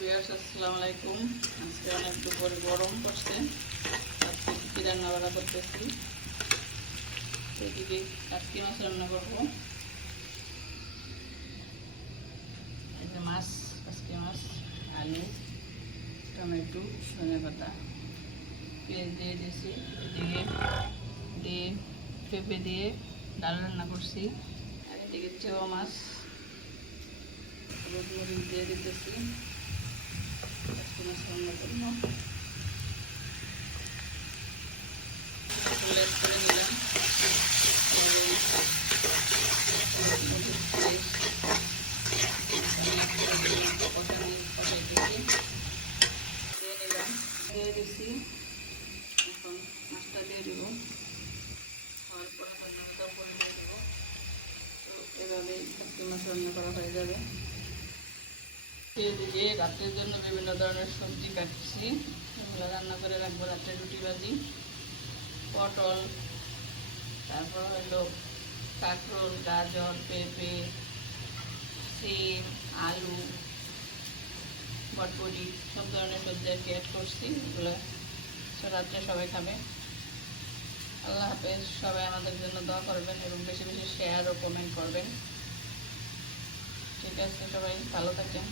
Viewers, আসসালামু আলাইকুম। আজকে অনেক দুপুরে গরম পড়ছে। আজকে কি রান্না বান্না করতেছি, সেদিকে কাটকি মাছ রান্না করবো। এই যে মাছ, কাটকি মাছ, আলু, টমেটো, ধনে পাতা, পেঁয়াজ দিয়ে দিয়েছি। এদিকে ডিম, পেঁপে দিয়ে ডাল রান্না করছি। আর এদিকে চেওয়া মাছ, হলুদ মরিচ দিয়ে দিতেছি। মাছ রান্না করবো, লেট করে নিলাম। দিয়ে দিচ্ছি, এখন মাছটা দিয়ে দেবো। হওয়ার পরে রান্নাটা করে দিয়ে দেবো। তো এভাবেই কাটকি মাছ রান্না করা হয়ে যাবে। এদিকে রাত্রের জন্য বিভিন্ন ধরনের সবজি কাটছি, এগুলো রান্না করে রাখবো। রাত্রে রুটি ভাজি, পটল, তারপর হলো কাঁকরোল, গাজর, পেঁপে, সিম, আলু, বটবটি, সব ধরনের সবজি আর কি অ্যাড করছি। এগুলো রাত্রে সবাই খাবে। আল্লাহ হাফেজ। সবাই আমাদের জন্য দোয়া করবেন এবং বেশি বেশি শেয়ার ও কমেন্ট করবেন। ঠিক আছে, সবাই ভালো থাকেন।